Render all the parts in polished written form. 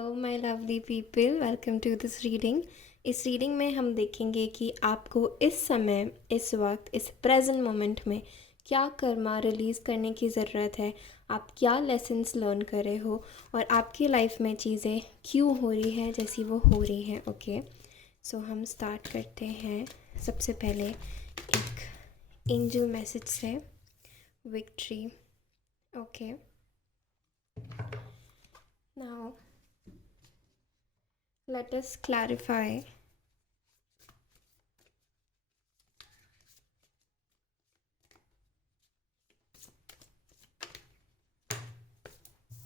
Hello my lovely people, welcome to this reading. इस reading में हम देखेंगे कि आपको इस समय, इस वक्त, इस प्रेजेंट मोमेंट में क्या कर्मा रिलीज़ करने की ज़रूरत है। आप क्या लेसन्स लर्न कर रहे हो और आपकी लाइफ में चीज़ें क्यों हो रही है जैसी वो हो रही हैं। ओके, सो हम स्टार्ट करते हैं। सबसे पहले एक एंजल मैसेज से, victory. Okay, now let us clarify.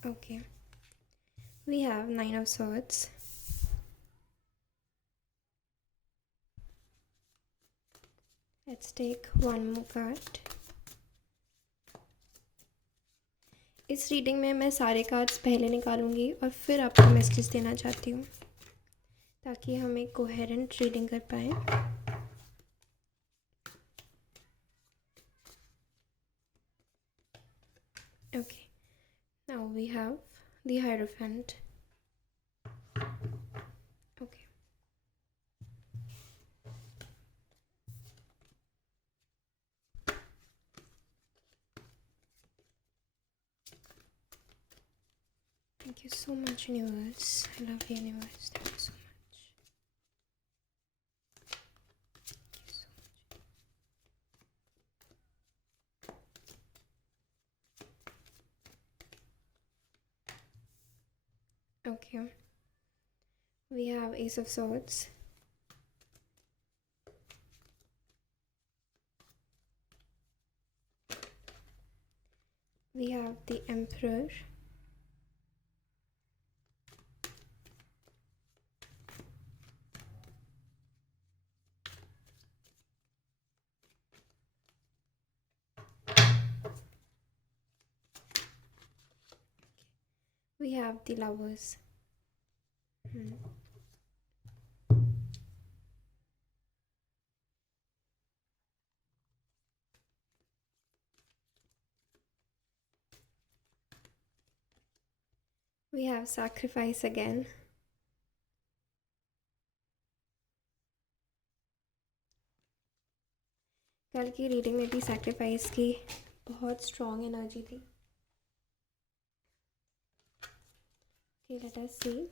Okay, we have Nine of Swords. Let's take one more card. इस रीडिंग में मैं सारे कार्ड्स पहले निकालूंगी और फिर आपको मैसेज देना चाहती हूँ ताकि हम एक कोहेरेंट रीडिंग कर पाए। Okay, now we have the hierophant. Okay, thank you so much universe. I love the universe. Thank you so much. Thank you so much. Okay, we have Ace of Swords. We have the Emperor. We have the Lovers. We have Sacrifice again. कल की reading में भी sacrifice की बहुत strong energy थी। Okay, let us see.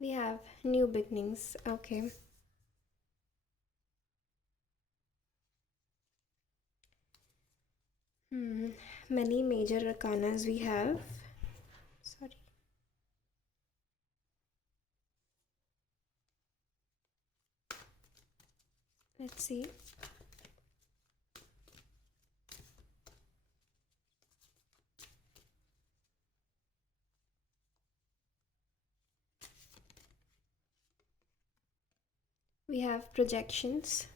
We have new beginnings. Okay. Many major arcanas we have. Sorry. Let's see. We have projections.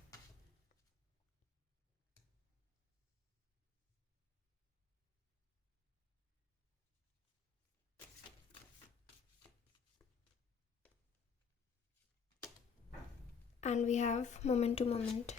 And we have moment to moment.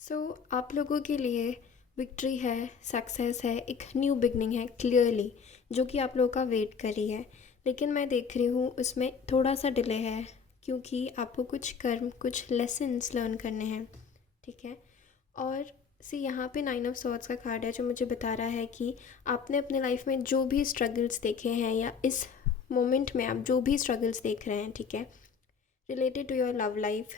So, आप लोगों के लिए victory है, success है, एक new beginning है clearly, जो कि आप लोगों का वेट कर रही है। लेकिन मैं देख रही हूँ उसमें थोड़ा सा डिले है क्योंकि आपको कुछ कर्म, कुछ लेसन्स लर्न करने हैं। ठीक है, और सी यहाँ पे नाइन ऑफ सॉर्ड्स का कार्ड है जो मुझे बता रहा है कि आपने अपने लाइफ में जो भी स्ट्रगल्स देखे हैं या इस मोमेंट में आप जो भी स्ट्रगल्स देख रहे हैं, ठीक है, related to your love life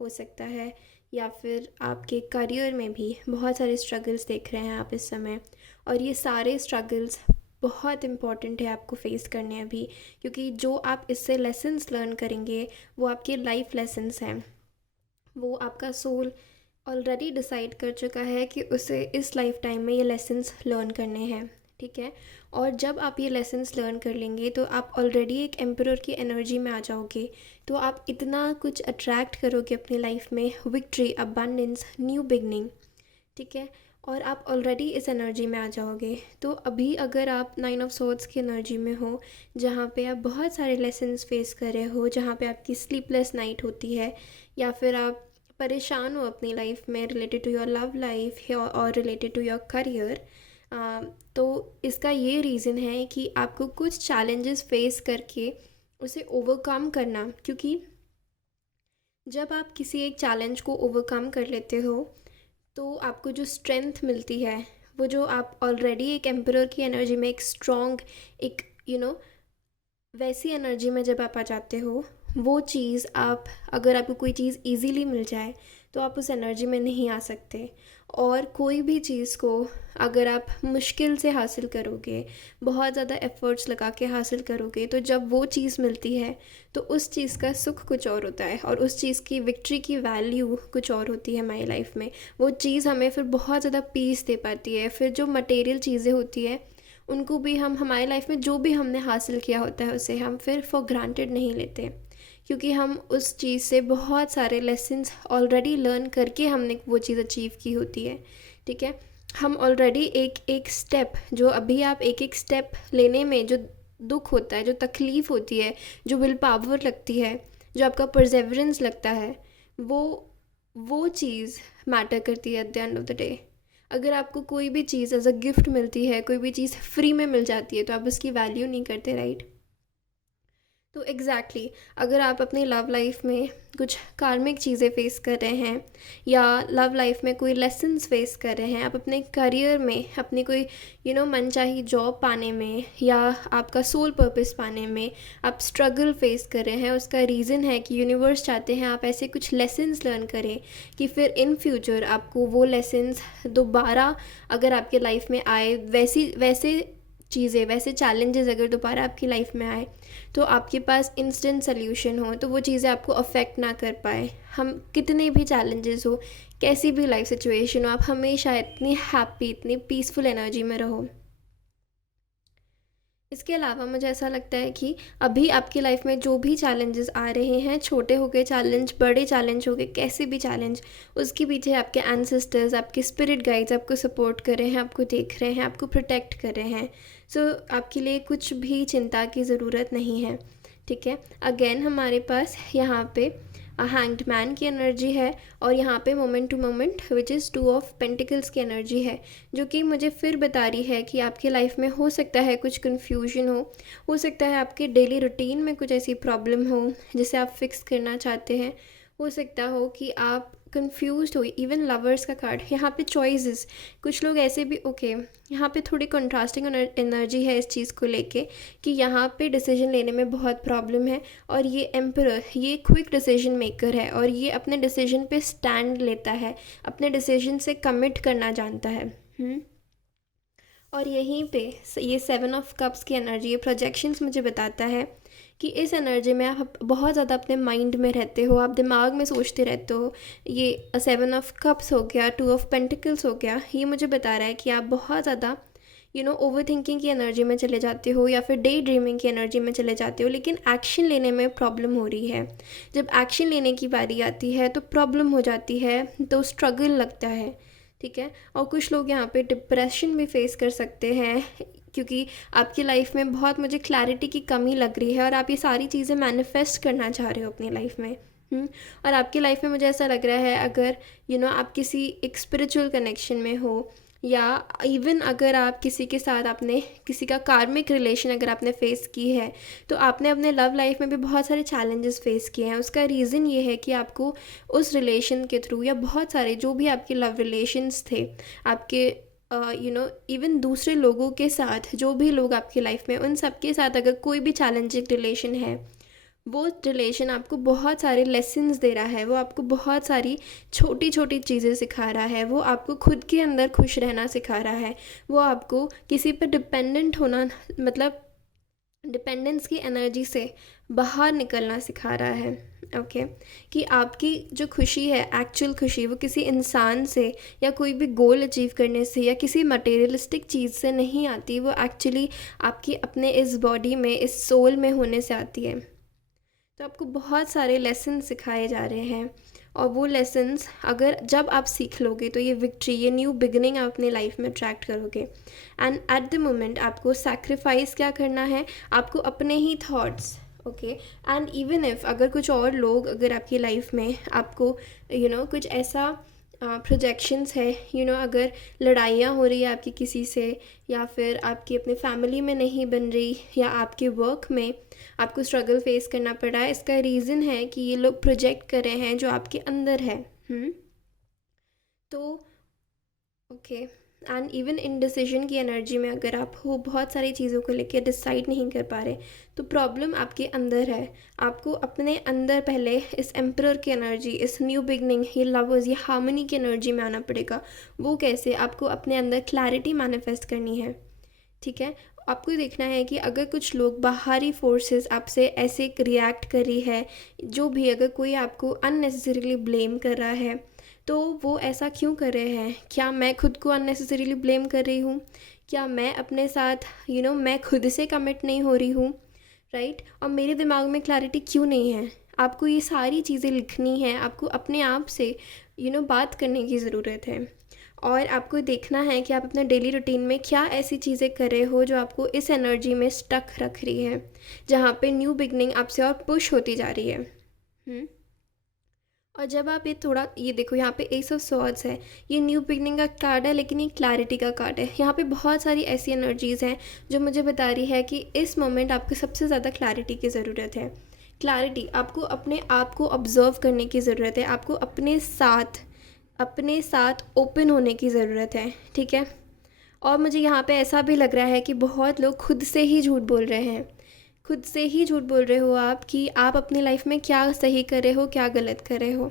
हो सकता है या फिर आपके करियर में भी बहुत सारे स्ट्रगल्स देख रहे हैं आप इस समय। और ये सारे स्ट्रगल्स बहुत इम्पॉर्टेंट है आपको फेस करने अभी, क्योंकि जो आप इससे लेसन्स लर्न करेंगे वो आपके लाइफ लेसन्स हैं। वो आपका सोल ऑलरेडी डिसाइड कर चुका है कि उसे इस लाइफ टाइम में ये लेसन्स लर्न करने हैं। ठीक है, और जब आप ये लेसन्स लर्न कर लेंगे तो आप ऑलरेडी एक एम्परर की एनर्जी में आ जाओगे। तो आप इतना कुछ अट्रैक्ट करोगे अपनी लाइफ में, विक्ट्री, अबंडेंस, न्यू बिगनिंग। ठीक है, और आप ऑलरेडी इस एनर्जी में आ जाओगे। तो अभी अगर आप 9 ऑफ सोर्ड्स की एनर्जी में हो, जहाँ पे आप बहुत सारे लेसन्स फेस कर रहे हो, जहाँ पे आपकी स्लीपलेस नाइट होती है, या फिर आप परेशान हो अपनी लाइफ में related to your love life और रिलेटेड टू योर करियर, तो इसका ये रीज़न है कि आपको कुछ चैलेंजेस फेस करके उसे ओवरकम करना, क्योंकि जब आप किसी एक चैलेंज को ओवरकम कर लेते हो तो आपको जो स्ट्रेंथ मिलती है, वो जो आप ऑलरेडी एक एम्परर की एनर्जी में एक स्ट्रॉन्ग, एक वैसी एनर्जी में जब आप आ जाते हो, वो चीज़ आप, अगर आपको कोई चीज़ इजीली मिल जाए तो आप उस एनर्जी में नहीं आ सकते। और कोई भी चीज़ को अगर आप मुश्किल से हासिल करोगे, बहुत ज़्यादा एफ़र्ट्स लगा के हासिल करोगे, तो जब वो चीज़ मिलती है तो उस चीज़ का सुख कुछ और होता है, और उस चीज़ की विक्ट्री की वैल्यू कुछ और होती है हमारी लाइफ में। वो चीज़ हमें फिर बहुत ज़्यादा पीस दे पाती है। फिर जो मटेरियल चीज़ें होती है उनको भी हम, हमारी लाइफ में जो भी हमने हासिल किया होता है उसे हम फिर फॉर ग्रांटेड नहीं लेते, क्योंकि हम उस चीज़ से बहुत सारे लेसन्स ऑलरेडी लर्न करके हमने वो चीज़ अचीव की होती है। ठीक है, हम ऑलरेडी एक एक स्टेप, जो अभी आप एक एक स्टेप लेने में जो दुख होता है, जो तकलीफ़ होती है, जो विल पावर लगती है, जो आपका परसेवरेंस लगता है, वो चीज़ मैटर करती है at the end of the day. अगर आपको कोई भी चीज़ एज अ गिफ्ट मिलती है, कोई भी चीज़ फ्री में मिल जाती है, तो आप उसकी वैल्यू नहीं करते, राइट? तो एग्जैक्टली अगर आप अपनी लव लाइफ में कुछ कार्मिक चीज़ें फेस कर रहे हैं, या लव लाइफ में कोई लेसन्स फेस कर रहे हैं, आप अपने करियर में अपनी कोई मनचाही जॉब पाने में, या आपका सोल पर्पस पाने में आप स्ट्रगल फेस कर रहे हैं, उसका रीज़न है कि यूनिवर्स चाहते हैं आप ऐसे कुछ लेसन्स लर्न करें कि फिर इन फ्यूचर आपको वो लेसन्स दोबारा अगर आपके लाइफ में आए, वैसे चीज़ें, वैसे चैलेंजेस अगर दोबारा आपकी लाइफ में आए, तो आपके पास इंस्टेंट सल्यूशन हो, तो वो चीज़ें आपको अफेक्ट ना कर पाए। हम कितने भी चैलेंजेस हो, कैसी भी लाइफ सिचुएशन हो, आप हमेशा इतनी हैप्पी, इतनी पीसफुल एनर्जी में रहो। इसके अलावा मुझे ऐसा लगता है कि अभी आपकी लाइफ में जो भी चैलेंजेस आ रहे हैं, छोटे हो गए चैलेंज, बड़े चैलेंज हो गए, कैसे भी चैलेंज, उसके पीछे आपके एंसेस्टर्स, आपके स्पिरिट गाइड्स आपको सपोर्ट कर रहे हैं, आपको देख रहे हैं, आपको प्रोटेक्ट कर रहे हैं। सो आपके लिए कुछ भी चिंता की ज़रूरत नहीं है। ठीक है, अगेन हमारे पास यहाँ पे हैंग्ड मैन की एनर्जी है, और यहाँ पे moment to moment which is 2 of pentacles की एनर्जी है, जो कि मुझे फिर बता रही है कि आपकी लाइफ में हो सकता है कुछ कन्फ्यूजन हो सकता है आपके डेली रूटीन में कुछ ऐसी प्रॉब्लम हो जिसे आप फिक्स करना चाहते हैं, हो सकता हो कि आप कंफ्यूज्ड हो। इवन लवर्स का कार्ड यहाँ पे चॉइसेस, कुछ लोग ऐसे भी, ओके यहाँ पे थोड़ी कंट्रास्टिंग एनर्जी है इस चीज़ को लेके कि यहाँ पे डिसीजन लेने में बहुत प्रॉब्लम है, और ये एम्परर, ये क्विक डिसीजन मेकर है, और ये अपने डिसीजन पे स्टैंड लेता है, अपने डिसीजन से कमिट करना जानता है। और यहीं पे ये 7 ऑफ कप्स की एनर्जी, ये प्रोजेक्शंस मुझे बताता है कि इस एनर्जी में आप बहुत ज़्यादा अपने माइंड में रहते हो, आप दिमाग में सोचते रहते हो। ये 7 ऑफ कप्स हो गया, 2 ऑफ पेंटिकल्स हो गया, ये मुझे बता रहा है कि आप बहुत ज़्यादा ओवर थिंकिंग की एनर्जी में चले जाते हो, या फिर डे ड्रीमिंग की एनर्जी में चले जाते हो, लेकिन एक्शन लेने में प्रॉब्लम हो रही है। जब एक्शन लेने की बारी आती है तो प्रॉब्लम हो जाती है, तो स्ट्रगल लगता है। ठीक है, और कुछ लोग यहाँ पे डिप्रेशन भी फेस कर सकते हैं, क्योंकि आपकी लाइफ में बहुत मुझे क्लैरिटी की कमी लग रही है, और आप ये सारी चीज़ें मैनिफेस्ट करना चाह रहे हो अपनी लाइफ में। और आपकी लाइफ में मुझे ऐसा लग रहा है, अगर आप किसी एक स्पिरिचुअल कनेक्शन में हो, या इवन अगर आप किसी के साथ, आपने किसी का कार्मिक रिलेशन अगर आपने फेस की है, तो आपने अपने लव लाइफ में भी बहुत सारे चैलेंजेस फेस किए हैं। उसका रीज़न ये है कि आपको उस रिलेशन के थ्रू, या बहुत सारे जो भी आपके लव रिलेशंस थे, आपके इवन दूसरे लोगों के साथ, जो भी लोग आपकी लाइफ में, उन सब के साथ अगर कोई भी चैलेंजिंग रिलेशन है, वो रिलेशन आपको बहुत सारे लेसन्स दे रहा है, वो आपको बहुत सारी छोटी छोटी चीज़ें सिखा रहा है, वो आपको खुद के अंदर खुश रहना सिखा रहा है, वो आपको किसी पर डिपेंडेंट होना, मतलब डिपेंडेंस की एनर्जी से बाहर निकलना सिखा रहा है। ओके, कि आपकी जो खुशी है, एक्चुअल खुशी, वो किसी इंसान से, या कोई भी गोल अचीव करने से, या किसी मटेरियलिस्टिक चीज़ से नहीं आती, वो एक्चुअली आपकी अपने इस बॉडी में, इस सोल में होने से आती है। तो आपको बहुत सारे लेसन सिखाए जा रहे हैं, और वो लेसन्स अगर जब आप सीख लोगे तो ये विक्ट्री, ये न्यू बिगनिंग आप अपने लाइफ में अट्रैक्ट करोगे। एंड एट द मोमेंट आपको सैक्रिफाइस क्या करना है, आपको अपने ही thoughts, okay, and even if अगर कुछ और लोग अगर आपकी लाइफ में आपको कुछ ऐसा प्रोजेक्शंस है, अगर लड़ाइयाँ हो रही है आपकी किसी से, या फिर आपकी अपने फैमिली में नहीं बन रही, या आपके वर्क में आपको स्ट्रगल फेस करना पड़ रहा है, इसका रीज़न है कि ये लोग प्रोजेक्ट कर रहे हैं जो आपके अंदर है। तो okay, and even in decision की एनर्जी में अगर आप हो, बहुत सारी चीज़ों को लेकर डिसाइड नहीं कर पा रहे, तो प्रॉब्लम आपके अंदर है। आपको अपने अंदर पहले इस एम्परर की एनर्जी, इस न्यू बिगनिंग, ये लवर्स, ये हार्मनी की एनर्जी में आना पड़ेगा। वो कैसे? आपको अपने अंदर क्लैरिटी मैनिफेस्ट करनी है, ठीक है। आपको देखना है कि अगर कुछ लोग, बाहरी फोर्सेस आपसे ऐसे रिएक्ट कर रही है, जो भी, अगर कोई आपको अननेसेसरीली ब्लेम कर रहा है, तो वो ऐसा क्यों कर रहे हैं? क्या मैं खुद को अननेसेसरीली ब्लेम कर रही हूँ? क्या मैं अपने साथ मैं खुद से कमिट नहीं हो रही हूँ, राइट? और मेरे दिमाग में क्लैरिटी क्यों नहीं है? आपको ये सारी चीज़ें लिखनी है, आपको अपने आप से बात करने की ज़रूरत है। और आपको देखना है कि आप अपने डेली रूटीन में क्या ऐसी चीज़ें कर रहे हो जो आपको इस एनर्जी में स्टक रख रही है, जहाँ पे न्यू बिगनिंग आपसे और पुश होती जा रही है। और जब आप ये थोड़ा, ये देखो यहाँ पे एस ऑफ स्वॉर्ड्स है, ये न्यू बिगनिंग का कार्ड है, लेकिन ये क्लैरिटी का कार्ड है। यहाँ पे बहुत सारी ऐसी एनर्जीज़ हैं जो मुझे बता रही है कि इस मोमेंट आपको सबसे ज़्यादा क्लैरिटी की ज़रूरत है। क्लैरिटी, आपको अपने आप को ऑब्जर्व करने की ज़रूरत है, आपको अपने साथ ओपन होने की ज़रूरत है, ठीक है। और मुझे यहाँ पे ऐसा भी लग रहा है कि बहुत लोग खुद से ही झूठ बोल रहे हैं, खुद से ही झूठ बोल रहे हो आप, कि आप अपनी लाइफ में क्या सही कर रहे हो, क्या गलत कर रहे हो।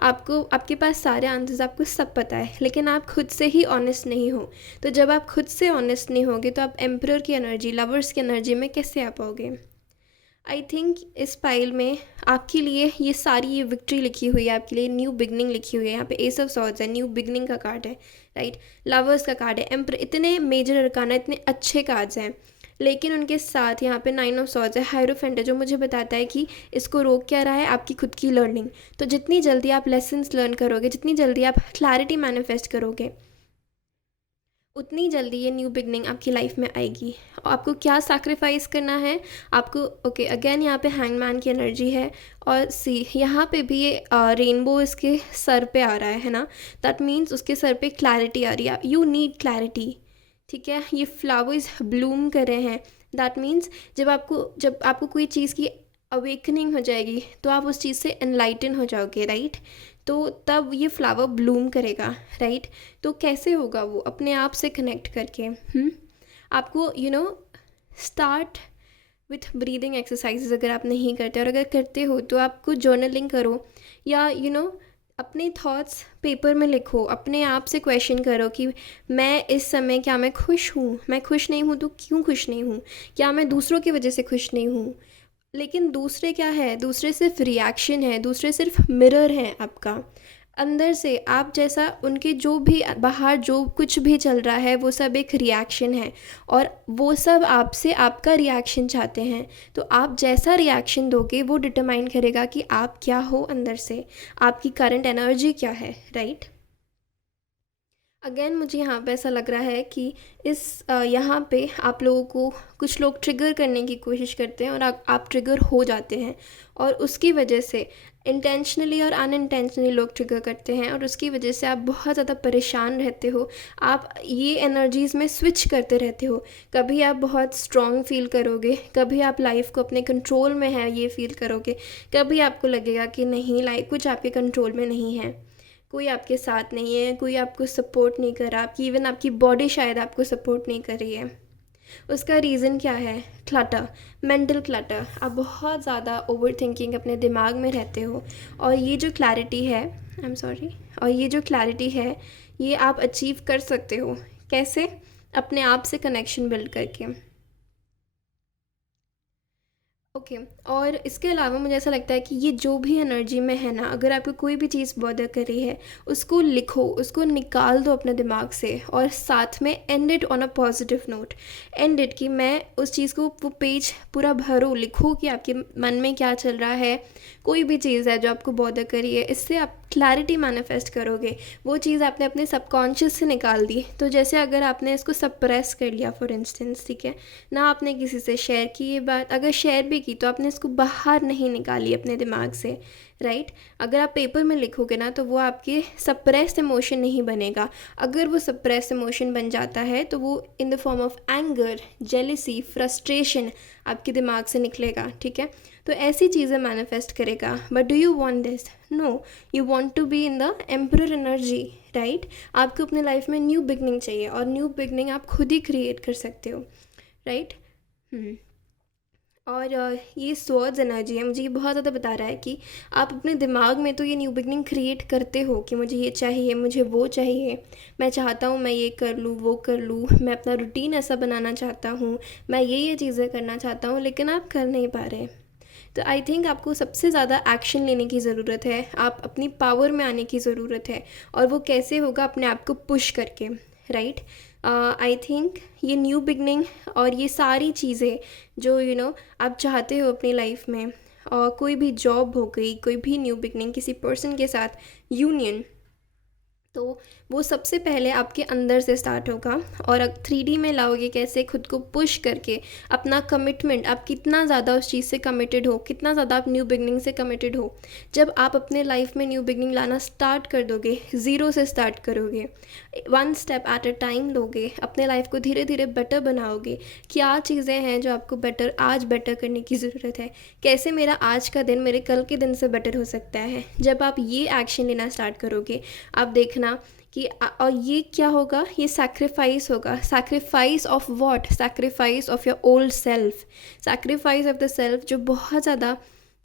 आपको, आपके पास सारे आंसर्स, आपको सब पता है, लेकिन आप खुद से ही ऑनेस्ट नहीं हो। तो जब आप खुद से ऑनेस्ट नहीं होगे तो आप एम्परर की एनर्जी, लवर्स की एनर्जी में कैसे आ पाओगे? आई थिंक इस फाइल में आपके लिए ये सारी, ये विक्ट्री लिखी हुई है, आपके लिए न्यू बिगनिंग लिखी हुई है। यहाँ पे एस ऑफ सॉर्ड्स है, न्यू बिगनिंग का कार्ड है, राइट। लवर्स का कार्ड है, एम्पर, इतने मेजर अरकाना, इतने अच्छे कार्ड्स हैं, लेकिन उनके साथ यहाँ पे नाइन ऑफ सॉर्ड्स है, हायरोफेंट है, जो मुझे बताता है कि इसको रोक क्या रहा है, आपकी खुद की लर्निंग। तो जितनी जल्दी आप लेसन्स लर्न करोगे, जितनी जल्दी आप क्लैरिटी मैनिफेस्ट करोगे, उतनी जल्दी ये न्यू बिगनिंग आपकी लाइफ में आएगी। और आपको क्या सैक्रिफाइस करना है आपको? ओके, अगेन यहाँ पे हैंगमैन की एनर्जी है, और सी यहाँ पे भी ये रेनबो इसके सर पे आ रहा है ना। दैट मीन्स उसके सर पे क्लैरिटी आ रही है, यू नीड क्लैरिटी, ठीक है। ये फ्लावर्स ब्लूम कर रहे हैं, दैट मीन्स जब आपको कोई चीज़ की अवेकनिंग हो जाएगी तो आप उस चीज़ से एनलाइटन हो जाओगे, राइट। तो तब ये फ्लावर ब्लूम करेगा, राइट। तो कैसे होगा वो? अपने आप से कनेक्ट करके। आपको स्टार्ट विथ ब्रीदिंग एक्सरसाइजेज, अगर आप नहीं करते, और अगर करते हो तो आपको जर्नलिंग करो, या अपने थॉट्स पेपर में लिखो, अपने आप से क्वेश्चन करो कि मैं इस समय, क्या मैं खुश हूँ? मैं खुश नहीं हूँ तो क्यों खुश नहीं हूँ? क्या मैं दूसरों की वजह से खुश नहीं हूँ? लेकिन दूसरे क्या है? दूसरे सिर्फ रिएक्शन है, दूसरे सिर्फ मिरर हैं आपका। अंदर से आप जैसा, उनके जो भी बाहर जो कुछ भी चल रहा है वो सब एक रिएक्शन है, और वो सब आपसे आपका रिएक्शन चाहते हैं। तो आप जैसा रिएक्शन दोगे वो डिटरमाइन करेगा कि आप क्या हो अंदर से, आपकी करंट एनर्जी क्या है, राइट। अगेन मुझे यहाँ पे ऐसा लग रहा है कि यहाँ पे आप लोगों को, कुछ लोग ट्रिगर करने की कोशिश करते हैं और आप ट्रिगर हो जाते हैं, और उसकी वजह से इंटेंशनली और अनइंटेंशनली लोग ट्रिगर करते हैं, और उसकी वजह से आप बहुत ज़्यादा परेशान रहते हो। आप ये एनर्जीज़ में स्विच करते रहते हो, कभी आप बहुत स्ट्रॉन्ग फील करोगे, कभी आप लाइफ को अपने कंट्रोल में है ये फील करोगे, कभी आपको लगेगा कि नहीं, लाइफ कुछ आपके कंट्रोल में नहीं है, कोई आपके साथ नहीं है, कोई आपको सपोर्ट नहीं कर रहा, आपकी इवन आपकी बॉडी शायद आपको सपोर्ट नहीं कर रही है। उसका रीज़न क्या है? Clutter, mental clutter. आप बहुत ज़्यादा ओवर थिंकिंग अपने दिमाग में रहते हो, और ये जो क्लैरिटी है, आई एम सॉरी, और ये जो क्लैरिटी है ये आप अचीव कर सकते हो। कैसे? अपने आप से कनेक्शन बिल्ड करके। ओके। और इसके अलावा मुझे ऐसा लगता है कि ये जो भी एनर्जी में है ना, अगर आपको कोई भी चीज़ बॉदर कर रही है, उसको लिखो, उसको निकाल दो अपने दिमाग से, और साथ में and it on a positive note. And it कि मैं उस चीज़ को, वो पेज पूरा भरो, लिखो कि आपके मन में क्या चल रहा है। कोई भी चीज़ है जो आपको बॉदर कर रही है, इससे आप क्लैरिटी मैनिफेस्ट करोगे। वो चीज़ आपने अपने सबकॉन्शियस से निकाल दी। तो जैसे अगर आपने इसको सप्रेस कर लिया फॉर इंस्टेंस, ठीक है ना, आपने किसी से शेयर की ये बात, अगर शेयर भी की तो आपने इसको बाहर नहीं निकाली अपने दिमाग से, राइट। अगर आप पेपर में लिखोगे ना, तो वो आपके सप्रेस्ड इमोशन नहीं बनेगा। अगर वो सप्रेस्ड इमोशन बन जाता है तो वो in the form of anger, jealousy, frustration आपके दिमाग से निकलेगा, ठीक है। तो ऐसी चीज़ें मैनिफेस्ट करेगा। But do you want this? No, you want to be in the emperor energy, right. आपको अपने लाइफ में न्यू बिगनिंग चाहिए, और न्यू बिगनिंग आप खुद ही क्रिएट कर सकते हो, राइट। और ये स्वर्ड्स एनर्जी है, मुझे ये बहुत ज़्यादा बता रहा है कि आप अपने दिमाग में तो ये न्यू बिगनिंग क्रिएट करते हो कि मुझे ये चाहिए, मुझे वो चाहिए, मैं चाहता हूँ मैं ये कर लूँ, वो कर लूँ, मैं अपना रूटीन ऐसा बनाना चाहता हूँ, मैं ये चीज़ें करना चाहता हूँ, लेकिन आप कर नहीं पा रहे। तो आई थिंक आपको सबसे ज़्यादा एक्शन लेने की ज़रूरत है, आप अपनी पावर में आने की ज़रूरत है। और वो कैसे होगा? अपने आप को पुश करके, राइट। आई थिंक ये न्यू बिगनिंग और ये सारी चीज़ें जो आप चाहते हो अपनी लाइफ में, और कोई भी जॉब हो गई, कोई भी न्यू बिगनिंग, किसी पर्सन के साथ यूनियन, तो वो सबसे पहले आपके अंदर से स्टार्ट होगा। और 3D में लाओगे कैसे? खुद को पुश करके, अपना कमिटमेंट, आप कितना ज़्यादा उस चीज़ से कमिटेड हो, कितना ज़्यादा आप न्यू बिगनिंग से कमिटेड हो। जब आप अपने लाइफ में न्यू बिगनिंग लाना स्टार्ट कर दोगे, ज़ीरो से स्टार्ट करोगे, 1 स्टेप एट अ टाइम लोगे, अपने लाइफ को धीरे धीरे बेटर बनाओगे। क्या चीज़ें हैं जो आपको आज बेटर करने की ज़रूरत है, कैसे मेरा आज का दिन मेरे कल के दिन से बेटर हो सकता है। जब आप ये एक्शन लेना स्टार्ट करोगे, आप देखना कि और ये क्या होगा? ये सैक्रिफाइस होगा। Sacrifice of what? Sacrifice of your old self, sacrifice of the self जो बहुत ज़्यादा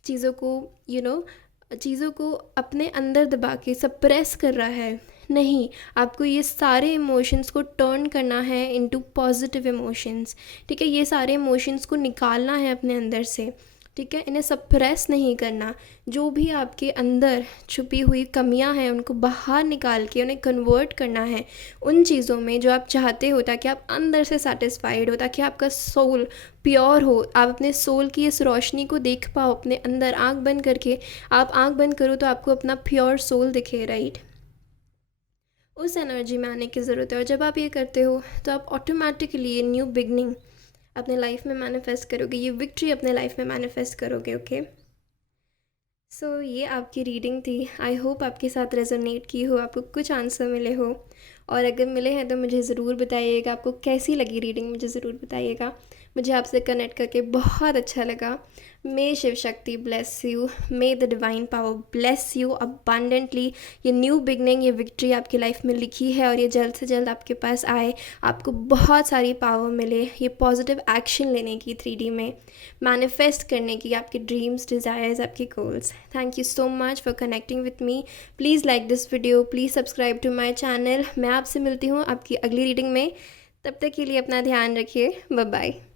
चीज़ों को चीज़ों को अपने अंदर दबा के सप्रेस कर रहा है। नहीं, आपको ये सारे इमोशंस को टर्न करना है इनटू पॉजिटिव इमोशंस, ठीक है। ये सारे इमोशंस को निकालना है अपने अंदर से, ठीक है। इन्हें सप्रेस नहीं करना। जो भी आपके अंदर छुपी हुई कमियां हैं, उनको बाहर निकाल के उन्हें कन्वर्ट करना है उन चीज़ों में जो आप चाहते हो, ताकि आप अंदर से सेटिस्फाइड हो, ताकि आपका सोल प्योर हो, आप अपने सोल की इस रोशनी को देख पाओ अपने अंदर। आंख बंद करके, आप आंख बंद करो तो आपको अपना प्योर सोल दिखे, राइट। उस एनर्जी में आने की ज़रूरत है। और जब आप ये करते हो तो आप ऑटोमेटिकली ये न्यू बिगनिंग अपने लाइफ में मैनिफेस्ट करोगे, ये विक्ट्री अपने लाइफ में मैनिफेस्ट करोगे, ओके। सो ये आपकी रीडिंग थी। आई होप आपके साथ रेजोनेट की हो, आपको कुछ आंसर मिले हो। और अगर मिले हैं तो मुझे ज़रूर बताइएगा आपको कैसी लगी रीडिंग, मुझे ज़रूर बताइएगा। मुझे आपसे कनेक्ट करके बहुत अच्छा लगा। मे Shiv Shakti bless you, may the divine power bless you abundantly. ये न्यू बिगनिंग, ये विक्ट्री आपकी लाइफ में लिखी है, और ये जल्द से जल्द आपके पास आए। आपको बहुत सारी पावर मिले ये पॉजिटिव एक्शन लेने की, 3D में मैनिफेस्ट करने की, आपके ड्रीम्स, डिज़ायर्स, आपके goals. Thank you so much for connecting with me. Please like this video, please subscribe to my channel. मैं आपसे मिलती हूँ आपकी अगली रीडिंग में। तब तक के लिए अपना ध्यान रखिए। Bye bye.